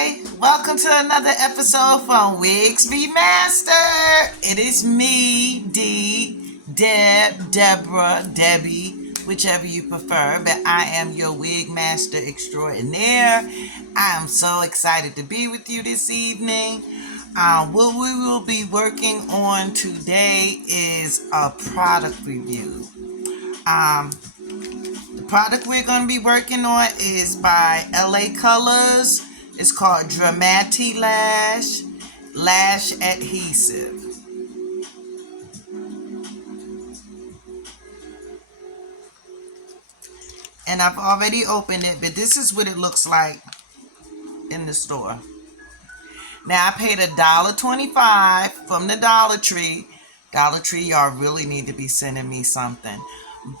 Hi, welcome to another episode from Wigs Remastered. It is me, Deborah, Debbie, whichever you prefer, but I am your wig master extraordinaire. I am so excited to be with you this evening. What we will be working on today is a product review. The product we're going to be working on is by LA Colors. It's called Dramati Lash Adhesive. And I've already opened it, but this is what it looks like in the store. Now I paid $1.25 from the Dollar Tree. Dollar Tree, y'all really need to be sending me something.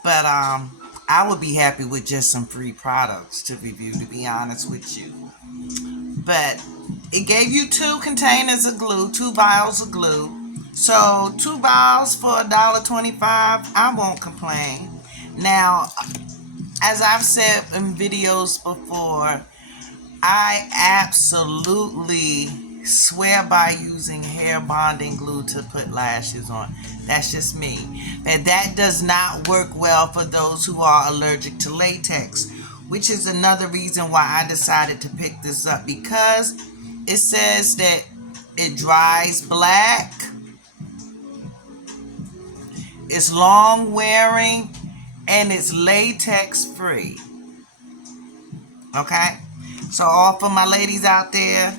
But I would be happy with just some free products to review, to be honest with you. But it gave you 2 containers of glue, 2 vials of glue. So 2 vials for $1.25, I won't complain. Now, as I've said in videos before, I absolutely swear by using hair bonding glue to put lashes on. That's just me. But that does not work well for those who are allergic to latex, which is another reason why I decided to pick this up, because it says that it dries black, it's long wearing, and it's latex free. Okay? So all for my ladies out there,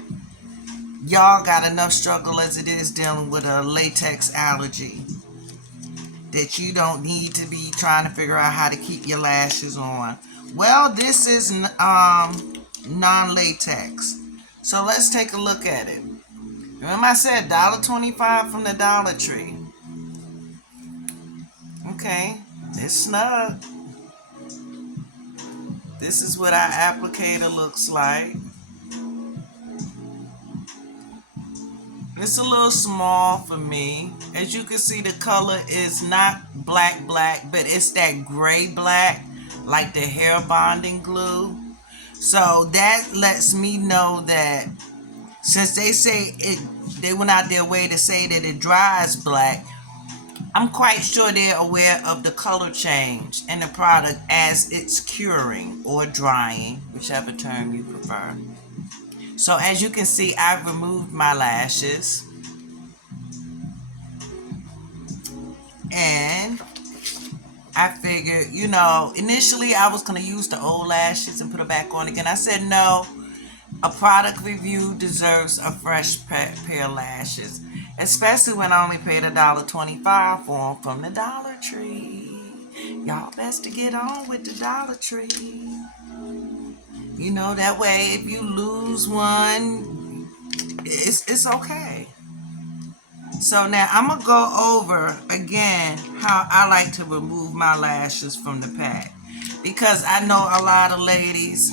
y'all got enough struggle as it is dealing with a latex allergy that you don't need to be trying to figure out how to keep your lashes on. Well, this is non-latex. So let's take a look at it. Remember I said $1.25 from the Dollar Tree. Okay, it's snug. This is what our applicator looks like. It's a little small for me. As you can see, the color is not black, but it's that gray black, like the hair bonding glue. So that lets me know that since they say it, they went out their way to say that it dries black, I'm quite sure they're aware of the color change in the product as it's curing or drying, whichever term you prefer. So as you can see, I've removed my lashes. And I figured, initially I was going to use the old lashes and put it back on again. I said, no, a product review deserves a fresh pair of lashes, especially when I only paid $1.25 for them from the Dollar Tree. Y'all best to get on with the Dollar Tree. That way if you lose one, it's okay. So now I'm going to go over again how I like to remove my lashes from the pack. Because I know a lot of ladies,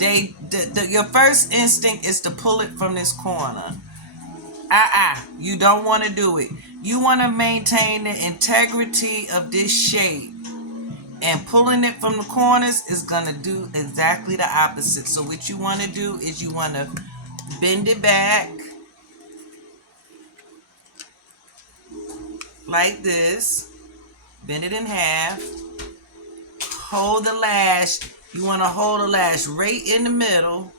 your first instinct is to pull it from this corner. You don't want to do it. You want to maintain the integrity of this shape. And pulling it from the corners is going to do exactly the opposite. So what you want to do is you want to bend it back like this. Bend it in half. Hold the lash. You want to hold the lash right in the middle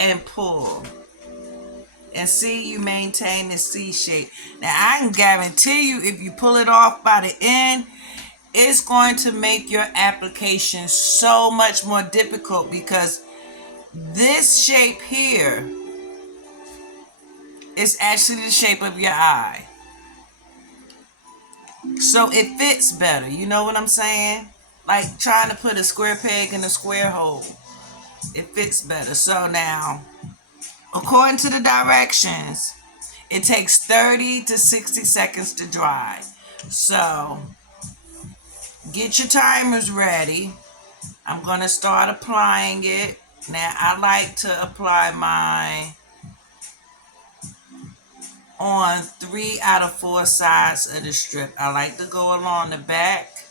and pull. And see, you maintain the C shape. Now I can guarantee you, if you pull it off by the end, it's going to make your application so much more difficult, because this shape here is actually the shape of your eye. So it fits better. You know what I'm saying? Like trying to put a square peg in a square hole. It fits better. So now, according to the directions, it takes 30 to 60 seconds to dry. So get your timers ready. I'm going to start applying it. Now, I like to apply mine on 3 out of 4 sides of the strip. I like to go along the back.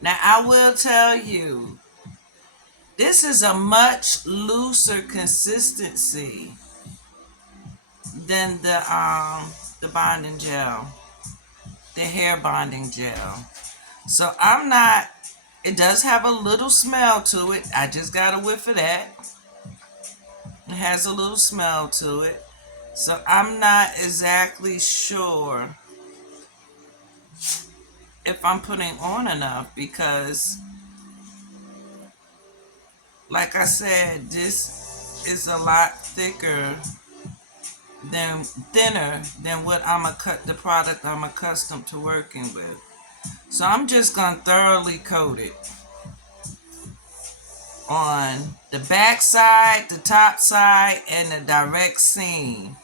Now, I will tell you, This is a much looser consistency than the bonding gel, the hair bonding gel. So I'm not, it does have a little smell to it. I just got a whiff of that. It has a little smell to it. So I'm not exactly sure if I'm putting on enough because, like I said, this is a lot thinner than what the product I'm accustomed to working with. So I'm just gonna thoroughly coat it on the back side, the top side, and the direct seam.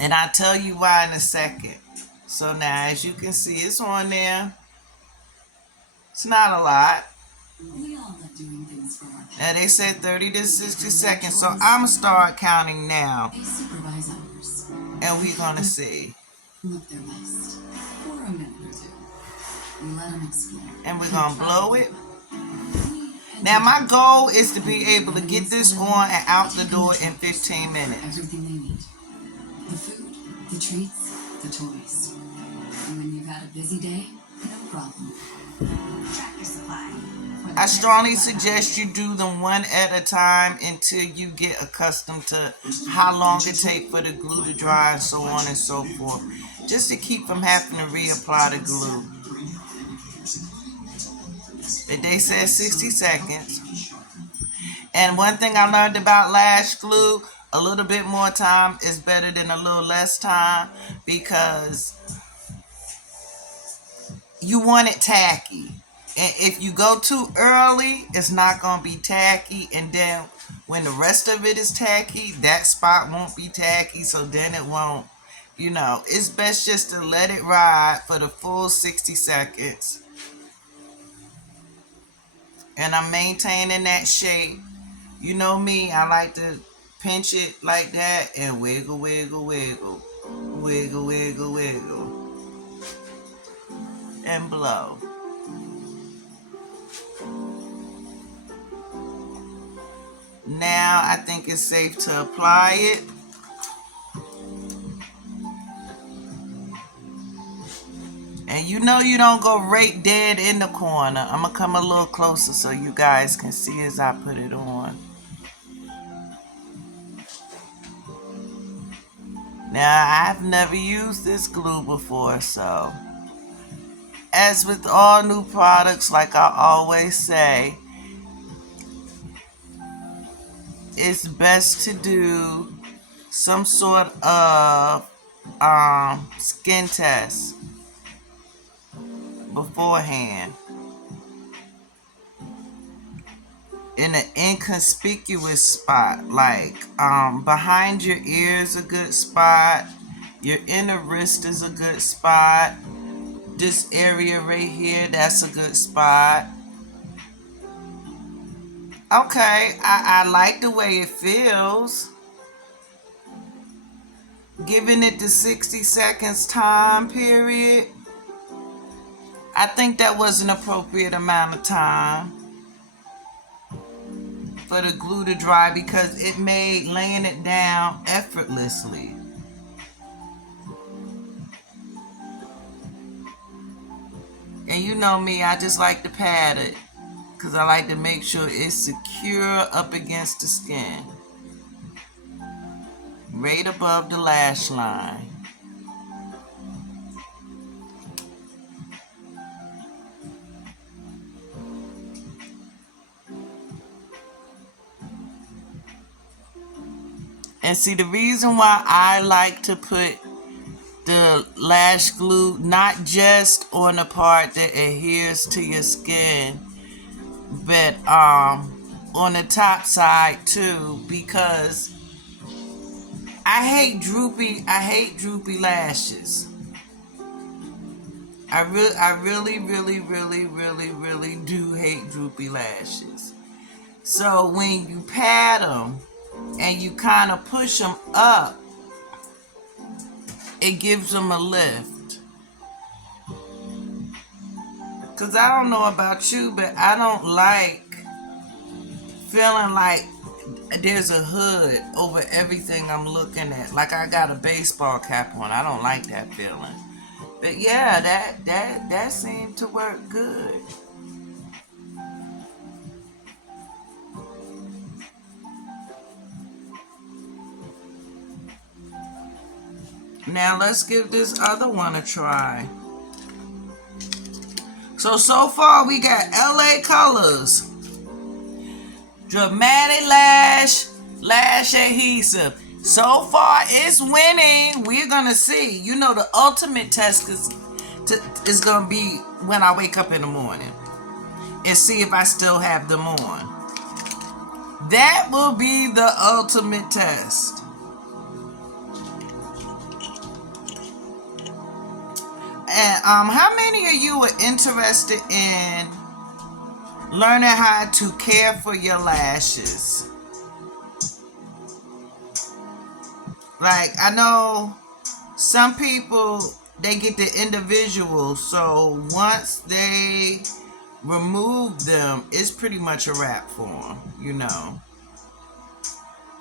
And I'll tell you why in a second. So now, as you can see, it's on there. It's not a lot. Now they said 30 to 60 seconds, so I'm gonna start counting now. And we're gonna see. And we're gonna blow it. Now my goal is to be able to get this on and out the door in 15 minutes. Everything they need. The food, the treats, the toys. And when you've had a busy day, no problem. Tractor Supply. I strongly suggest you do them one at a time until you get accustomed to how long it takes for the glue to dry and so on and so forth. Just to keep from having to reapply the glue. They said 60 seconds. And one thing I learned about lash glue, a little bit more time is better than a little less time because you want it tacky. And if you go too early, it's not going to be tacky. And then when the rest of it is tacky, that spot won't be tacky. So then it won't, it's best just to let it ride for the full 60 seconds. And I'm maintaining that shape. You know me, I like to pinch it like that and wiggle, wiggle, wiggle. Wiggle, wiggle, wiggle. And blow. Now I think it's safe to apply it. And you don't go right dead in the corner. I'm going to come a little closer so you guys can see as I put it on. Now, I've never used this glue before, so as with all new products, like I always say, it's best to do some sort of skin test beforehand. In an inconspicuous spot, like behind your ear is a good spot, your inner wrist is a good spot, this area right here, that's a good spot. Okay, I like the way it feels. Giving it the 60 seconds time period, I think that was an appropriate amount of time for the glue to dry because it made laying it down effortlessly. And you know me, I just like to pat it because I like to make sure it's secure up against the skin, right above the lash line. And see, the reason why I like to put the lash glue not just on the part that adheres to your skin, but on the top side too, because I hate droopy lashes. I really do hate droopy lashes. So when you pat them and you kind of push them up, it gives them a lift. Because I don't know about you, but I don't like feeling like there's a hood over everything I'm looking at. Like I got a baseball cap on. I don't like that feeling. But yeah, that seemed to work good. Now let's give this other one a try. So far we got LA Colors, Dramatic Lash Adhesive. So far it's winning. We're gonna see. You know, the ultimate test is gonna be when I wake up in the morning and see if I still have them on. That will be the ultimate test. And how many of you are interested in learning how to care for your lashes? Like, I know some people, they get the individual, so once they remove them, it's pretty much a wrap for them, you know.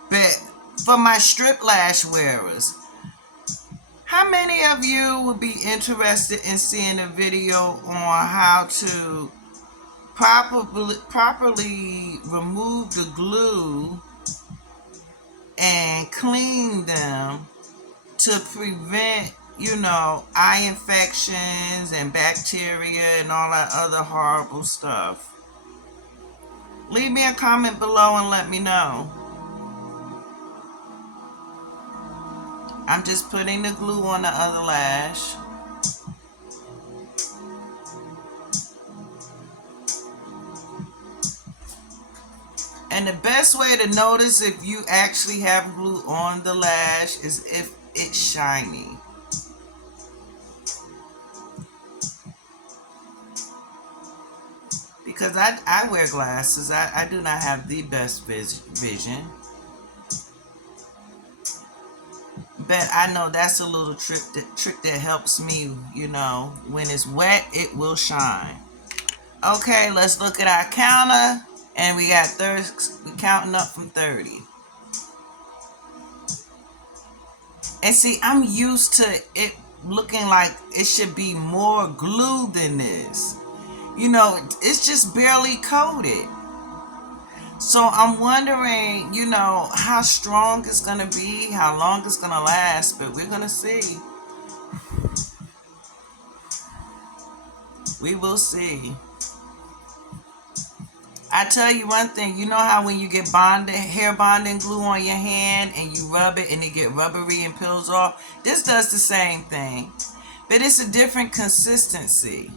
But for my strip lash wearers, how many of you would be interested in seeing a video on how to properly remove the glue and clean them to prevent, you know, eye infections and bacteria and all that other horrible stuff? Leave me a comment below and let me know. I'm just putting the glue on the other lash. And the best way to notice if you actually have glue on the lash is if it's shiny. Because I wear glasses. I do not have the best vision. But I know that's a little trick that helps me, you know. When it's wet, it will shine. Okay, let's look at our counter. And we got we're counting up from 30. And see, I'm used to it looking like it should be more glue than this. You know, it's just barely coated. So I'm wondering, you know, how strong it's going to be, how long it's going to last, but we're going to see. We will see. I tell you one thing, you know how when you get hair bonding glue on your hand and you rub it and it get rubbery and peels off? This does the same thing, but it's a different consistency.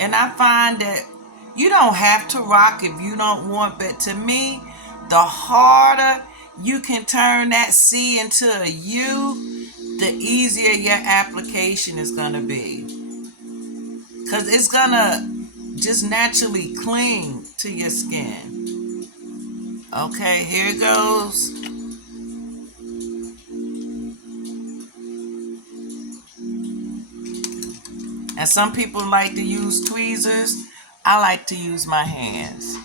And I find that you don't have to rock if you don't want, but to me, the harder you can turn that C into a U, the easier your application is going to be. Because it's going to just naturally cling to your skin. Okay, here it goes. And some people like to use tweezers. I like to use my hands.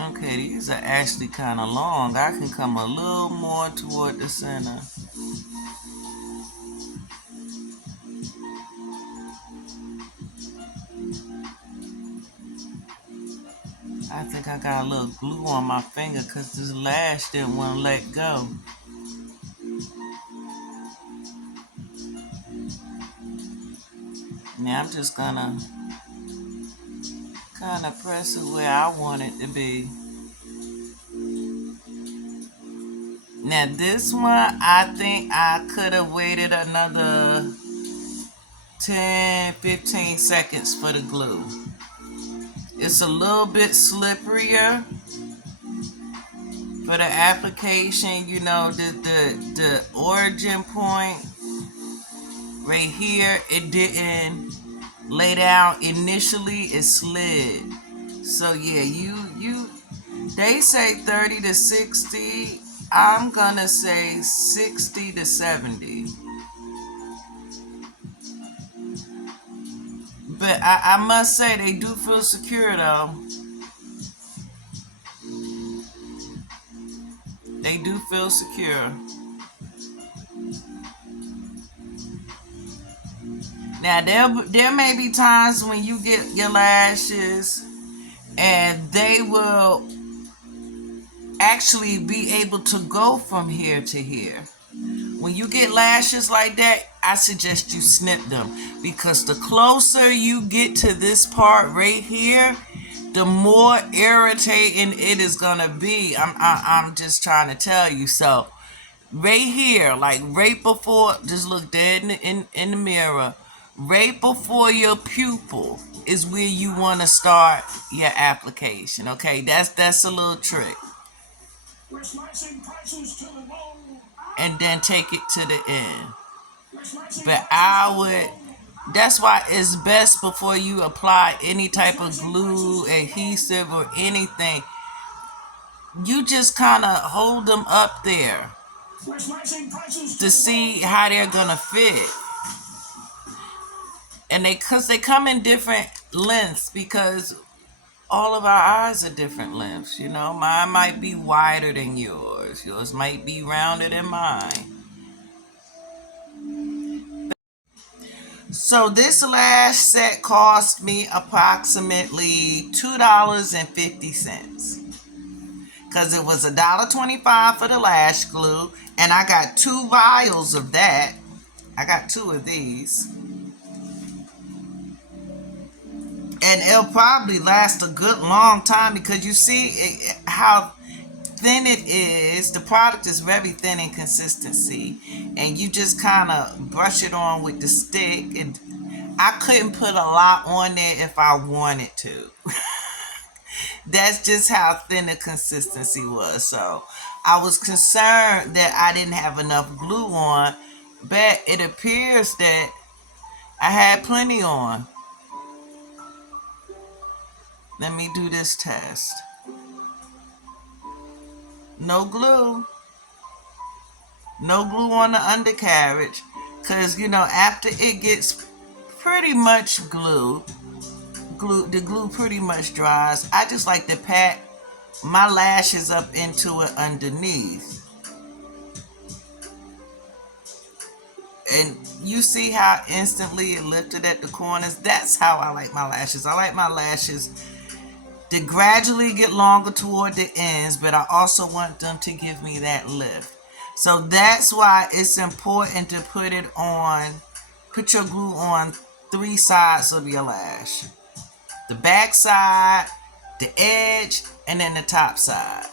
Okay, these are actually kind of long. I can come a little more toward the center. I think I got a little glue on my finger because this lash didn't want to let go. Now I'm just gonna kind of press it where I want it to be. Now this one, I think I could have waited another 10-15 seconds for the glue. It's a little bit slipperier. For the application, you know, the origin point right here, it didn't lay down initially, it slid. So yeah, they say 30 to 60. I'm gonna say 60 to 70. But I must say they do feel secure though. They do feel secure. Now there may be times when you get your lashes and they will actually be able to go from here to here. When you get lashes like that, I suggest you snip them, because the closer you get to this part right here, the more irritating it is gonna be. I'm just trying to tell you. So right here, like right before, just look dead in the mirror. Right before your pupil is where you want to start your application. Okay, that's a little trick. And then take it to the end. But that's why it's best before you apply any type of glue, adhesive, or anything, you just kind of hold them up there to see how they're gonna fit. And because they come in different lengths, because all of our eyes are different lengths, you know. Mine might be wider than yours. Yours might be rounder than mine. So this lash set cost me approximately $2.50. Because it was $1.25 for the lash glue. And I got 2 vials of that. I got 2 of these. And it'll probably last a good long time, because you see how thin it is. The product is very thin in consistency, and you just kind of brush it on with the stick. And I couldn't put a lot on there if I wanted to. That's just how thin the consistency was. So I was concerned that I didn't have enough glue on, but it appears that I had plenty on. Let me do this test. No glue. No glue on the undercarriage. Because, you know, after it gets pretty much the glue pretty much dries. I just like to pat my lashes up into it underneath. And you see how instantly it lifted at the corners? That's how I like my lashes. I like my lashes to gradually get longer toward the ends, but I also want them to give me that lift. So that's why it's important to put your glue on 3 sides of your lash. The back side, the edge, and then the top side.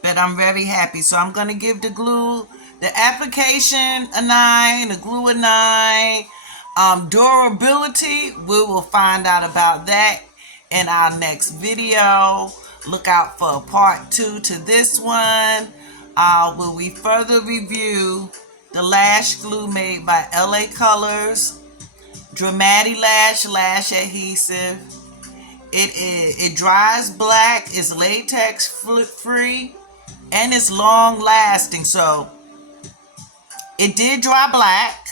But I'm very happy. So I'm going to give the application a 9, the glue a 9. Durability, we will find out about that in our next video. Look out for a part 2 to this one, where we further review the lash glue made by LA Colors, Dramatic Lash Adhesive. It dries black, it's latex free, and it's long lasting. So it did dry black,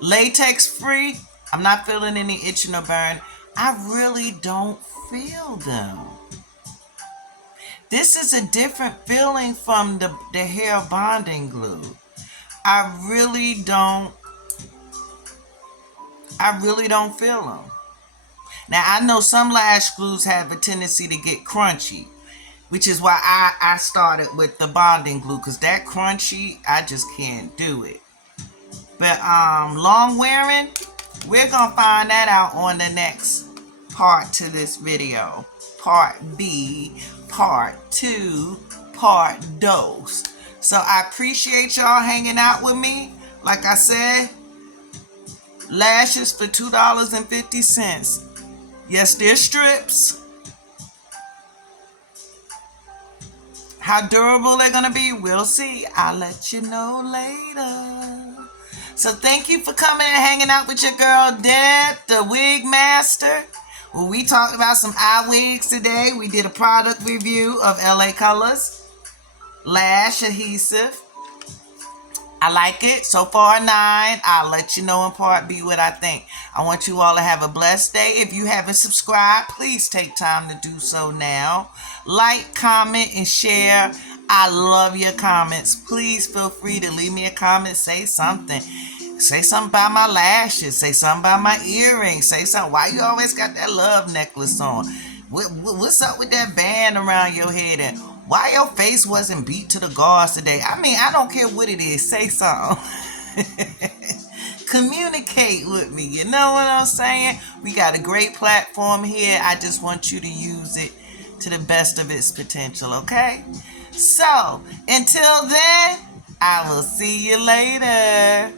latex free. I'm not feeling any itching or burn. I really don't feel them. This is a different feeling from the hair bonding glue. I really don't feel them. Now, I know some lash glues have a tendency to get crunchy, which is why I started with the bonding glue, because that crunchy, I just can't do it. But long wearing, we're going to find that out on the next part to this video. Part B, part 2, part dos. So I appreciate y'all hanging out with me. Like I said, Lashes for $2.50. Yes, they're strips. How durable they're gonna be, we'll see. I'll let you know later. So thank you for coming and hanging out with your girl Deb, the wig master. Well, we talked about some eye wigs today. We did a product review of LA Colors lash adhesive. I like it. So far, 9. I'll let you know in part B what I think. I want you all to have a blessed day. If you haven't subscribed, please take time to do so now. Like, comment, and share. I love your comments. Please feel free to leave me a comment. Say something. Say something about my lashes. Say something about my earrings. Say something. Why you always got that love necklace on? What's up with that band around your head? And why your face wasn't beat to the gauze today? I mean, I don't care what it is. Say something. Communicate with me. You know what I'm saying? We got a great platform here. I just want you to use it to the best of its potential, okay? So, until then, I will see you later.